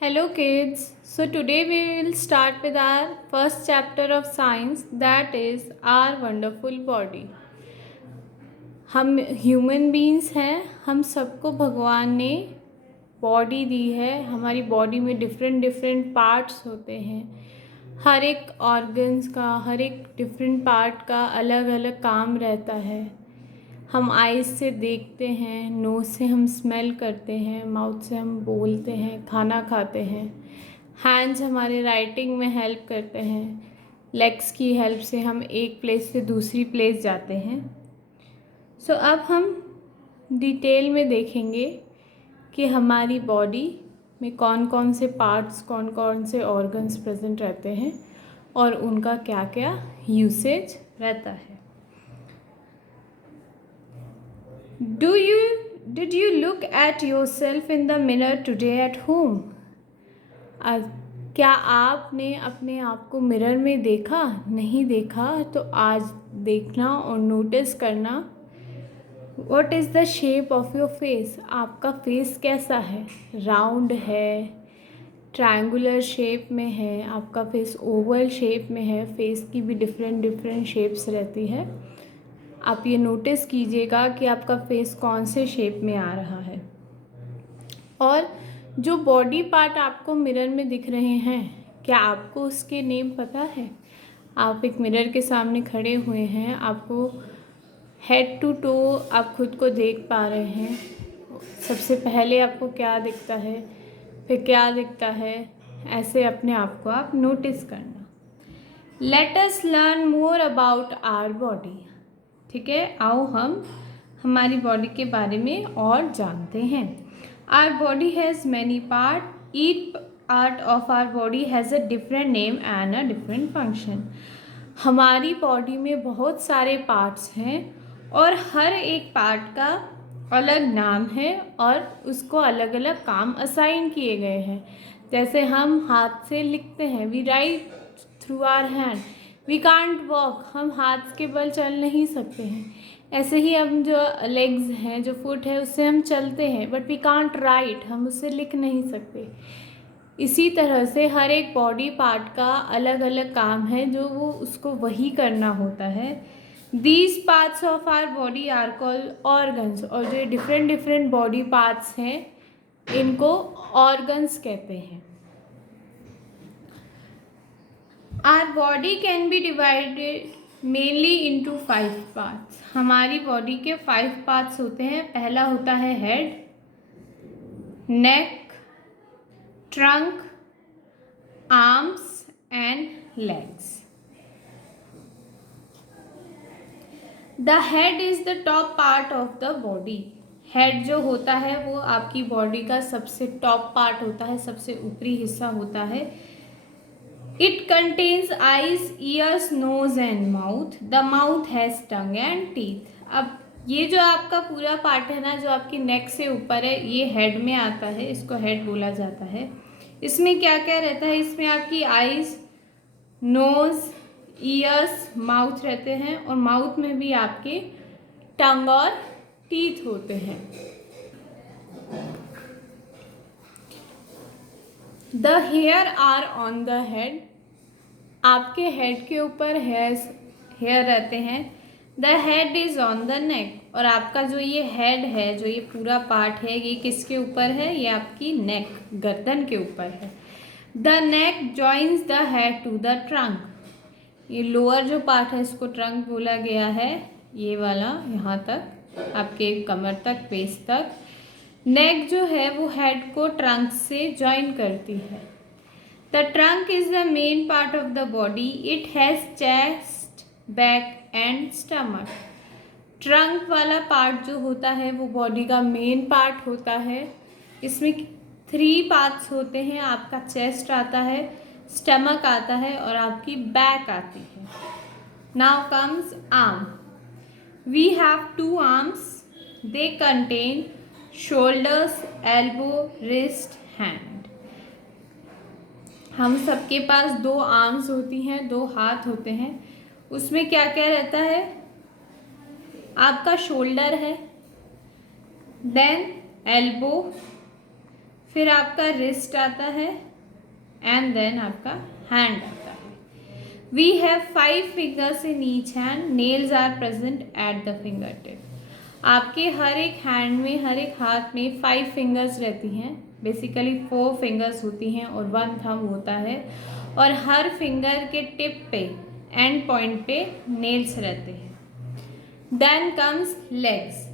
Hello kids. So today we will start with our first chapter of science, that is our wonderful body. हम human beings हैं, हम सबको भगवान ने body दी है। हमारी बॉडी में डिफरेंट डिफरेंट पार्ट्स होते हैं। हर एक ऑर्गन्स का, हर एक डिफरेंट पार्ट का अलग अलग काम रहता है। हम आइज़ से देखते हैं, नोज़ से हम स्मेल करते हैं, माउथ से हम बोलते हैं, खाना खाते हैं। हैंड्स हमारे राइटिंग में हेल्प करते हैं। लेग्स की हेल्प से हम एक प्लेस से दूसरी प्लेस जाते हैं। सो अब हम डिटेल में देखेंगे कि हमारी बॉडी में कौन कौन से पार्ट्स, कौन कौन से ऑर्गन्स प्रेजेंट रहते हैं और उनका क्या क्या यूसेज रहता है। Did you look at yourself in the mirror today at home? क्या आपने अपने आप को मिरर में देखा? नहीं देखा तो आज देखना और नोटिस करना। What is the shape of your face? आपका फेस कैसा है? राउंड है, ट्रायंगुलर शेप में है, आपका फेस ओवल शेप में है। फेस की भी डिफरेंट डिफरेंट शेप्स रहती है। आप ये नोटिस कीजिएगा कि आपका फेस कौन से शेप में आ रहा है। और जो बॉडी पार्ट आपको मिरर में दिख रहे हैं, क्या आपको उसके नेम पता है? आप एक मिरर के सामने खड़े हुए हैं, आपको हेड टू टो आप खुद को देख पा रहे हैं। सबसे पहले आपको क्या दिखता है, फिर क्या दिखता है, ऐसे अपने आप को आप नोटिस करना। Let us learn more about our body. ठीक है, आओ हम हमारी बॉडी के बारे में और जानते हैं। Our body has many part, each part of our body has a different name and a different function. हमारी बॉडी में बहुत सारे पार्ट्स हैं और हर एक पार्ट का अलग नाम है और उसको अलग अलग काम असाइन किए गए हैं। जैसे हम हाथ से लिखते हैं, we write through our hand. We can't walk, हम हाथ के बल चल नहीं सकते हैं। ऐसे ही हम जो लेग्स हैं, जो फुट है, उससे हम चलते हैं, बट वी कांट राइट, हम उससे लिख नहीं सकते। इसी तरह से हर एक बॉडी पार्ट का अलग अलग काम है जो वो उसको वही करना होता है। These parts of our body are called organs. और जो डिफरेंट डिफरेंट बॉडी पार्ट्स हैं, इनको ऑर्गन्स कहते हैं। Our body can be divided mainly into 5 parts. हमारी बॉडी के 5 पार्ट्स होते हैं। पहला होता है head, neck, trunk, arms and legs. The head is the top part of the body. Head जो होता है वो आपकी बॉडी का सबसे टॉप पार्ट होता है, सबसे ऊपरी हिस्सा होता है। It contains eyes, ears, nose and mouth. The mouth has tongue and teeth. अब ये जो आपका पूरा पार्ट है ना, जो आपकी नेक से ऊपर है, ये हेड में आता है, इसको हेड बोला जाता है। इसमें क्या क्या रहता है? इसमें आपकी आईज, नोज, ईयर्स, माउथ रहते हैं और माउथ में भी आपके टंग और टीथ होते हैं। The hair are on the head. आपके हेड के ऊपर हेयर रहते हैं। The head is on the neck. और आपका जो ये हेड है, जो ये पूरा पार्ट है, ये किसके ऊपर है? ये आपकी नेक, गर्दन के ऊपर है। The neck joins the head to the trunk. ये लोअर जो पार्ट है, इसको ट्रंक बोला गया है। ये वाला यहाँ तक, आपके कमर तक, पेस तक। नेक जो है वो हेड को ट्रंक से जॉइन करती है। The trunk is the main part of the body. It has chest, back and stomach. Trunk वाला पार्ट जो होता है वो बॉडी का मेन पार्ट होता है। इसमें 3 पार्ट्स होते हैं। आपका चेस्ट आता है, स्टमक आता है और आपकी बैक आती है। Now comes arm. We have 2 arms. They contain shoulders, elbow, wrist, hand. हम सबके पास 2 आर्म्स होती हैं, 2 हाथ होते हैं। उसमें क्या क्या रहता है? आपका शोल्डर है, देन एल्बो, फिर आपका रिस्ट आता है एंड देन आपका हैंड आता है। We have 5 fingers in each hand, nails are present at the finger tip. आपके हर एक हैंड में, हर एक हाथ में 5 फिंगर्स रहती हैं। बेसिकली 4 फिंगर्स होती हैं और 1 थंब होता है, और हर फिंगर के टिप पे, एंड पॉइंट पे नेल्स रहते हैं। Then comes legs.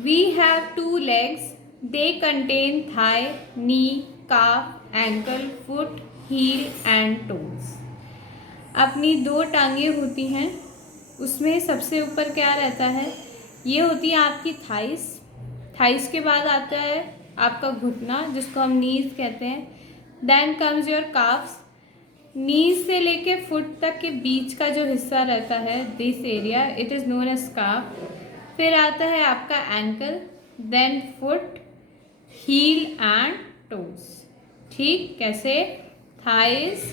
We have 2 legs, they contain thigh, knee, calf, ankle, foot, heel and toes. अपनी 2 टांगें होती हैं, उसमें सबसे ऊपर क्या रहता है, ये होती है आपकी थाइस। थाइस के बाद आता है आपका घुटना, जिसको हम नीज कहते हैं। Then comes your calves. Knees से लेके फुट तक के बीच का जो हिस्सा रहता है, this area, it is known as calf. फिर आता है आपका ankle, then foot, heel and toes. ठीक, कैसे? Thighs,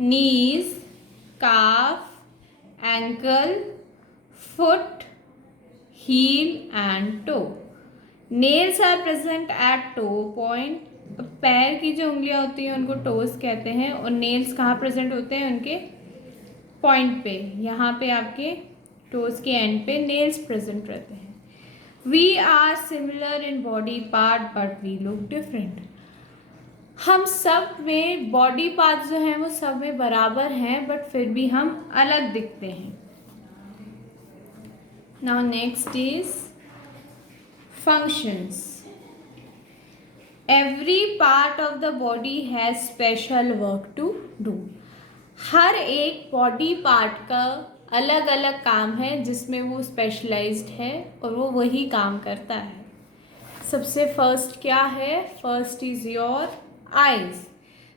knees, calf, ankle, foot, heel and toe. Nails are present at toe point. पैर की जो उंगलियां होती हैं उनको टोज कहते हैं, और नेल्स कहाँ प्रेजेंट होते हैं? उनके पॉइंट पे, यहाँ पे आपके टोज के एंड पे नेल्स प्रेजेंट रहते हैं। We are similar in body part but we look different. हम सब में बॉडी पार्ट्स जो हैं वो सब में बराबर हैं, बट फिर भी हम अलग दिखते हैं। Now next is functions. Every part of the body has special work to do. हर एक बॉडी पार्ट का अलग अलग काम है जिसमें वो स्पेशलाइज्ड है और वो वही काम करता है। सबसे फर्स्ट क्या है? First is your eyes.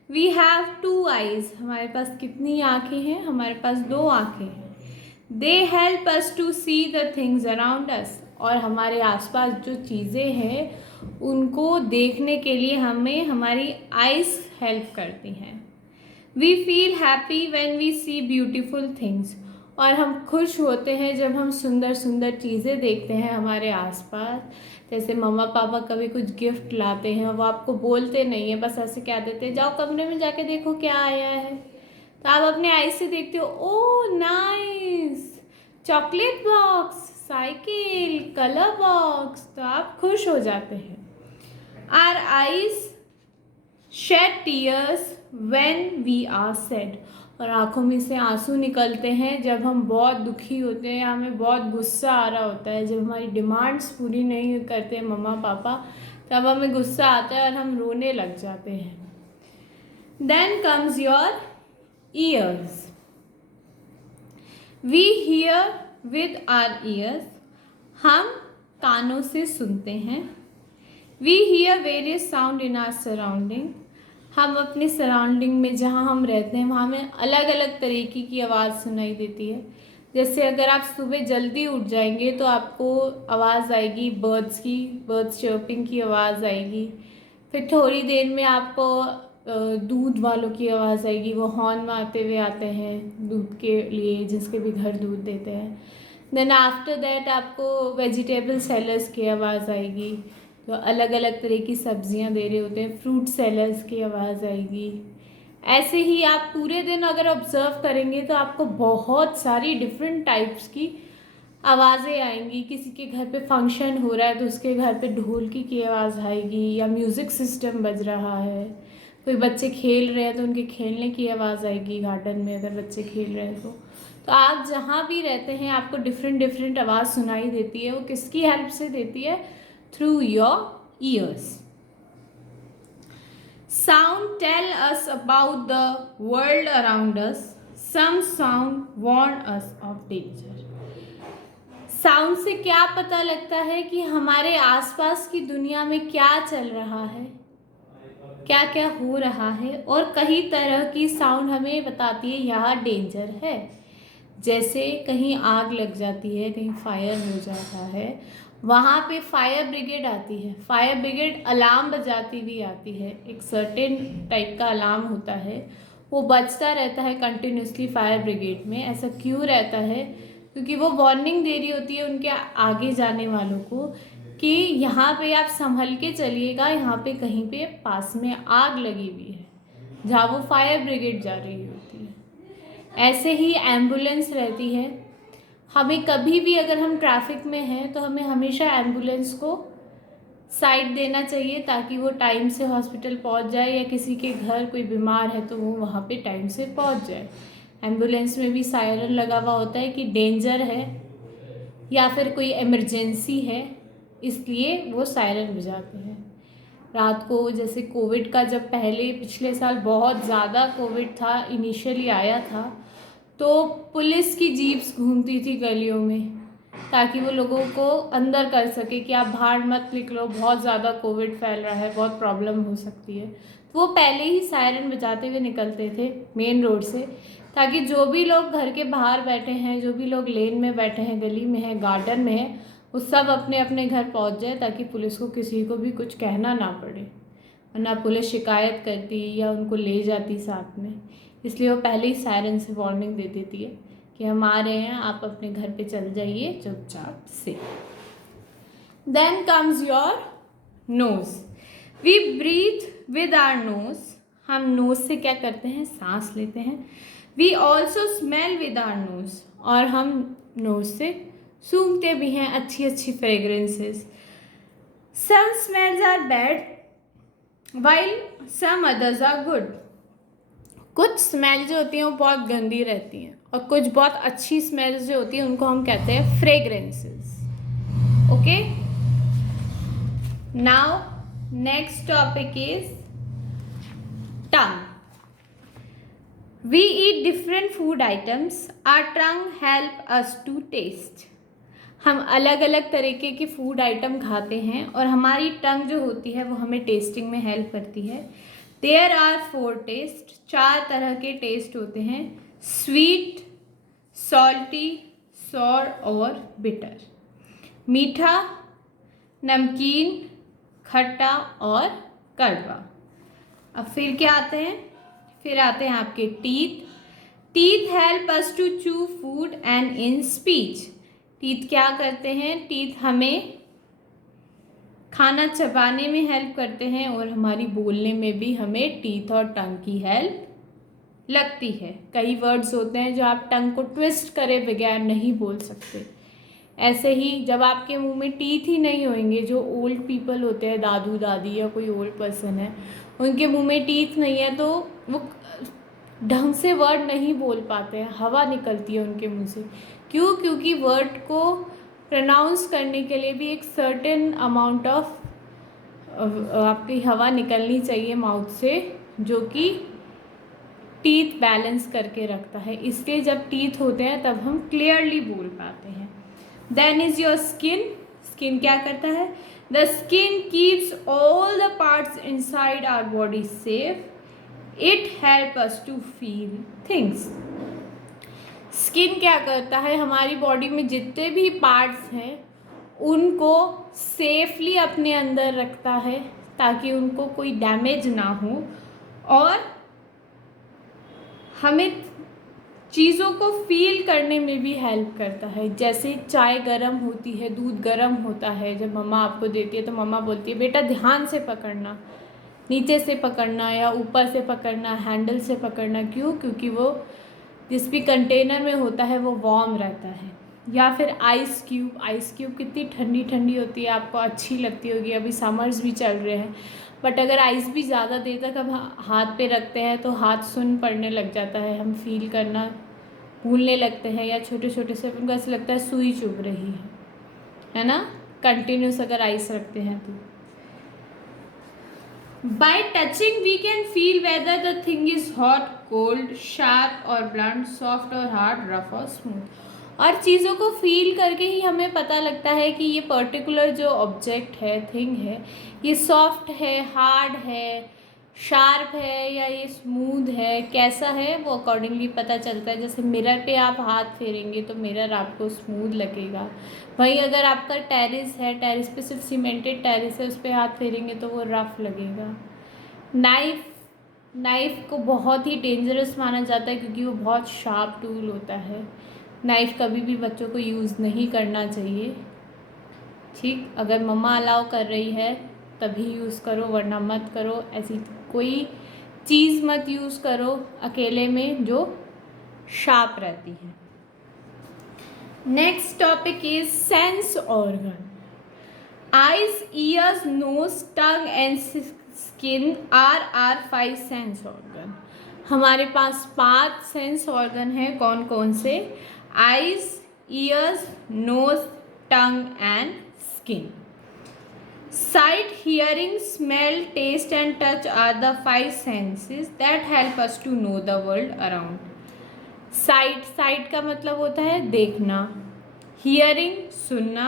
We have 2 eyes. हमारे पास कितनी आँखें हैं? हमारे पास 2 आँखें हैं। They help us to see the things around us. और हमारे आसपास जो चीज़ें हैं उनको देखने के लिए हमें हमारी आईज हेल्प करती हैं। We feel happy when we see beautiful things. और हम खुश होते हैं जब हम सुंदर सुंदर चीज़ें देखते हैं हमारे आसपास। जैसे मम्मा पापा कभी कुछ गिफ्ट लाते हैं, वो आपको बोलते नहीं है, बस ऐसे क्या देते हैं, जाओ कमरे में जाके देखो क्या आया है। तो आप अपने आई से देखते हो, O nice, chocolate box, cycle, colour box, तो आप खुश हो जाते हैं। Our eyes shed tears when we are sad. और आँखों में से आंसू निकलते हैं जब हम बहुत दुखी होते हैं, हमें बहुत गुस्सा आ रहा होता है, जब हमारी डिमांड्स पूरी नहीं करते मम्मा पापा, तब हमें गुस्सा आता है और हम रोने लग जाते हैं। Then comes your ears. We hear with our ears. हम कानों से सुनते हैं। We hear various sound in our surrounding. हम अपने सराउंडिंग में जहाँ हम रहते हैं वहाँ में अलग अलग तरीके की आवाज़ सुनाई देती है। जैसे अगर आप सुबह जल्दी उठ जाएंगे तो आपको आवाज़ आएगी बर्ड्स की, बर्ड्स चर्पिंग की आवाज़ आएगी। फिर थोड़ी देर में आपको दूध वालों की आवाज़ आएगी, वो हॉर्न मारते हुए आते हैं दूध के लिए, जिसके भी घर दूध देते हैं। देन आफ्टर दैट आपको वेजिटेबल सेलर्स की आवाज़ आएगी, तो अलग अलग तरह की सब्जियां दे रहे होते हैं। फ्रूट सेलर्स की आवाज़ आएगी। ऐसे ही आप पूरे दिन अगर ऑब्जर्व करेंगे तो आपको बहुत सारी डिफरेंट टाइप्स की आवाज़ें आएंगी। किसी के घर पे फंक्शन हो रहा है तो उसके घर पे ढोलकी की आवाज़ आएगी या म्यूज़िक सिस्टम बज रहा है। कोई बच्चे खेल रहे हैं तो उनके खेलने की आवाज़ आएगी, गार्डन में अगर बच्चे खेल रहे हैं तो आप जहाँ भी रहते हैं आपको डिफरेंट डिफरेंट आवाज़ सुनाई देती है। वो किसकी हेल्प से देती है? Through your ears. Sound tell us about the world around us. Some sound warn us of danger. Sound से क्या पता लगता है कि हमारे आसपास की दुनिया में क्या चल रहा है, क्या क्या हो रहा है, और कई तरह की साउंड हमें बताती है यहाँ डेंजर है। जैसे कहीं आग लग जाती है, कहीं फायर हो जाता है, वहाँ पे फायर ब्रिगेड आती है। फायर ब्रिगेड अलार्म बजाती भी आती है। एक सर्टेन टाइप का अलार्म होता है, वो बजता रहता है कंटिन्यूसली फायर ब्रिगेड में। ऐसा क्यों रहता है? क्योंकि वो वार्निंग दे रही होती है उनके आगे जाने वालों को कि यहाँ पे आप संभल के चलिएगा, यहाँ पे कहीं पे पास में आग लगी हुई है, जहाँ वो फायर ब्रिगेड जा रही होती है। ऐसे ही एम्बुलेंस रहती है, हमें कभी भी अगर हम ट्रैफिक में हैं तो हमें हमेशा एम्बुलेंस को साइड देना चाहिए ताकि वो टाइम से हॉस्पिटल पहुंच जाए, या किसी के घर कोई बीमार है तो वो वहाँ पे टाइम से पहुंच जाए। एम्बुलेंस में भी सायरन लगा हुआ होता है कि डेंजर है या फिर कोई इमरजेंसी है, इसलिए वो सायरन बजाते हैं। रात को जैसे कोविड का जब पहले पिछले साल बहुत ज़्यादा कोविड था, इनिशियली आया था, तो पुलिस की जीप्स घूमती थी गलियों में ताकि वो लोगों को अंदर कर सके कि आप बाहर मत निकलो, बहुत ज़्यादा कोविड फैल रहा है, बहुत प्रॉब्लम हो सकती है। तो वो पहले ही सायरन बजाते हुए निकलते थे मेन रोड से, ताकि जो भी लोग घर के बाहर बैठे हैं, जो भी लोग लेन में बैठे हैं, गली में है, गार्डन में है, वो सब अपने अपने घर पहुंच जाए ताकि पुलिस को किसी को भी कुछ कहना ना पड़े, वरना पुलिस शिकायत करती या उनको ले जाती साथ में। इसलिए वो पहले ही सायरन से वार्निंग दे देती है कि हम आ रहे हैं, आप अपने घर पे चल जाइए चुपचाप से। Then comes your nose. We breathe with our nose. हम नोज से क्या करते हैं, सांस लेते हैं। We also smell with our nose, और हम नोज से सूंघते भी हैं अच्छी अच्छी fragrances. Some smells are bad while some others are good. कुछ स्मेल जो होती हैं वो बहुत गंदी रहती हैं, और कुछ बहुत अच्छी स्मेल्स जो होती हैं उनको हम कहते हैं fragrances. Okay, now next topic is tongue. We eat different food items, our tongue help us to taste. हम अलग अलग तरीके के फूड आइटम खाते हैं और हमारी टंग जो होती है वो हमें टेस्टिंग में हेल्प करती है। देयर आर 4 टेस्ट, 4 तरह के टेस्ट होते हैं, स्वीट, सॉल्टी, सॉर और बिटर। मीठा, नमकीन, खट्टा और कड़वा। अब फिर क्या आते हैं, फिर आते हैं आपके teeth. Teeth help us to chew food and in speech. टीथ क्या करते हैं, टीथ हमें खाना चबाने में हेल्प करते हैं और हमारी बोलने में भी हमें टीथ और टंग की हेल्प लगती है। कई वर्ड्स होते हैं जो आप टंग को ट्विस्ट करे बगैर नहीं बोल सकते। ऐसे ही जब आपके मुंह में टीथ ही नहीं होंगे, जो ओल्ड पीपल होते हैं, दादू दादी या कोई ओल्ड पर्सन है, उनके मुंह में टीथ नहीं है तो वो ढंग से वर्ड नहीं बोल पाते हैं, हवा निकलती है उनके मुंह से। क्यों? क्योंकि वर्ड को प्रोनाउंस करने के लिए भी एक सर्टेन अमाउंट ऑफ आपकी हवा निकलनी चाहिए माउथ से, जो कि टीथ बैलेंस करके रखता है। इसलिए जब टीथ होते हैं तब हम क्लियरली बोल पाते हैं। Then is your skin. Skin क्या करता है, the skin keeps all the parts inside our body safe. It help us to feel things. Skin क्या करता है, हमारी बॉडी में जितने भी पार्ट्स हैं उनको सेफली अपने अंदर रखता है ताकि उनको कोई डैमेज ना हो, और हमें चीज़ों को फील करने में भी हेल्प करता है। जैसे चाय गर्म होती है, दूध गर्म होता है, जब मम्मा आपको देती है तो मम्मा बोलती है बेटा ध्यान से पकड़ना, नीचे से पकड़ना या ऊपर से पकड़ना, हैंडल से पकड़ना। क्यों? क्योंकि वो जिस भी कंटेनर में होता है वो वार्म रहता है। या फिर आइस क्यूब। आइस क्यूब कितनी ठंडी ठंडी होती है, आपको अच्छी लगती होगी, अभी समर्स भी चल रहे हैं, बट अगर आइस भी ज़्यादा देर तक हम हाथ पे रखते हैं तो हाथ सुन्न पड़ने लग जाता है, हम फील करना भूलने लगते हैं, या छोटे छोटे से उनको ऐसा लगता है सुई चुभ रही है ना, कंटिन्यूस अगर आइस रखते हैं तो। By touching we can feel whether the thing is hot, cold, sharp or blunt, soft or hard, rough or smooth। और चीज़ों को फील करके ही हमें पता लगता है कि ये पर्टिकुलर जो ऑब्जेक्ट है, थिंग है, ये सॉफ्ट है, हार्ड है, शार्प है या ये स्मूथ है, कैसा है, वो अकॉर्डिंगली पता चलता है। जैसे मिरर पे आप हाथ फेरेंगे तो मिरर आपको स्मूथ लगेगा, वहीं अगर आपका टेरिस है, टेरिस पे सिर्फ सीमेंटेड टेरिस है, उस पर हाथ फेरेंगे तो वो रफ लगेगा। नाइफ़ को बहुत ही डेंजरस माना जाता है क्योंकि वो बहुत शार्प टूल होता है। नाइफ़ कभी भी बच्चों को यूज़ नहीं करना चाहिए। ठीक, अगर मम्मा अलाउ कर रही है तभी यूज़ करो, वरना मत करो। ऐसी कोई चीज़ मत यूज़ करो अकेले में जो शार्प रहती है। Next topic is sense organ. Eyes, ears, nose, tongue and skin are 5 sense organ. हमारे पास 5 सेंस ऑर्गन हैं। कौन कौन से? Eyes, ears, nose, tongue and skin. Sight, hearing, smell, taste and touch are the 5 senses that help us to know the world around. Sight का मतलब होता है देखना, hearing सुनना,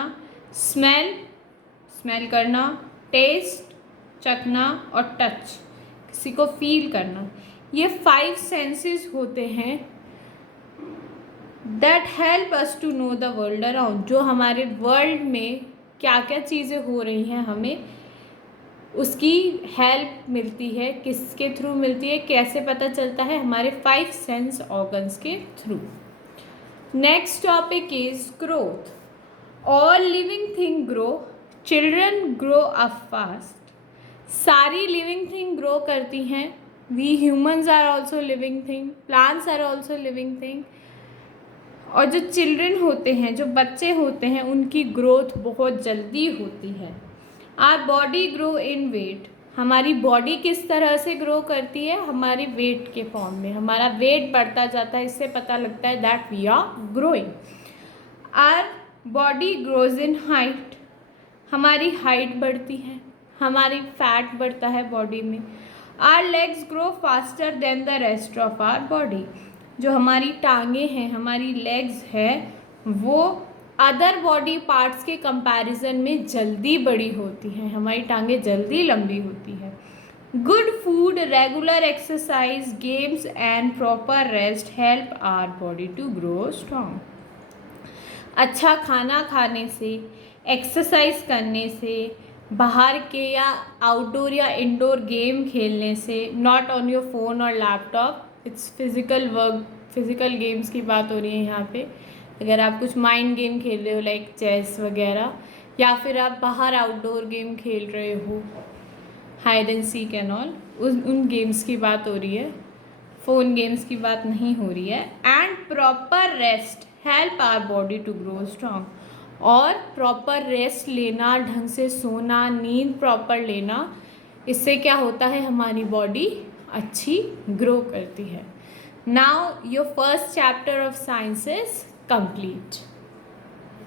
स्मेल करना, टेस्ट चखना और टच किसी को फील करना। ये 5 सेंसेस होते हैं that help us to know the world around, जो हमारे वर्ल्ड में क्या क्या चीज़ें हो रही हैं हमें उसकी हेल्प मिलती है। किसके थ्रू मिलती है, कैसे पता चलता है? हमारे 5 सेंस ऑर्गन्स के through. Next topic is growth. All living thing grow, children grow up fast. सारी लिविंग थिंग ग्रो करती हैं। We humans are also living thing, plants are also living thing. और जो चिल्ड्रन होते हैं, जो बच्चे होते हैं, उनकी ग्रोथ बहुत जल्दी होती है। Our body grow in weight. हमारी बॉडी किस तरह से ग्रो करती है? हमारे वेट के फॉर्म में। हमारा वेट बढ़ता जाता है, इससे पता लगता है that we are growing. Our body grows in height. हमारी हाइट बढ़ती है, हमारी फैट बढ़ता है बॉडी में। Our legs grow faster than the rest of our body. जो हमारी टांगे हैं, हमारी लेग्स है, वो अदर बॉडी पार्ट्स के कंपैरिजन में जल्दी बड़ी होती हैं। हमारी टांगे जल्दी लंबी होती है। Good food, regular exercise, games and proper rest help our body to grow strong. अच्छा खाना खाने से, एक्सरसाइज करने से, बाहर के या आउटडोर या इंडोर गेम खेलने से, नॉट ऑन योर फोन और laptop, it's physical work, physical games की बात हो रही है यहाँ पे। अगर आप कुछ माइंड गेम खेल रहे हो लाइक चेस वगैरह, या फिर आप बाहर आउटडोर गेम खेल रहे हो, hide and seek and all, उन गेम्स की बात हो रही है, फ़ोन गेम्स की बात नहीं हो रही है। And proper rest help our body to grow strong. और प्रॉपर रेस्ट लेना, ढंग से सोना, नींद प्रॉपर लेना, इससे क्या होता है? हमारी बॉडी अच्छी ग्रो करती है। Now your first chapter of science is complete.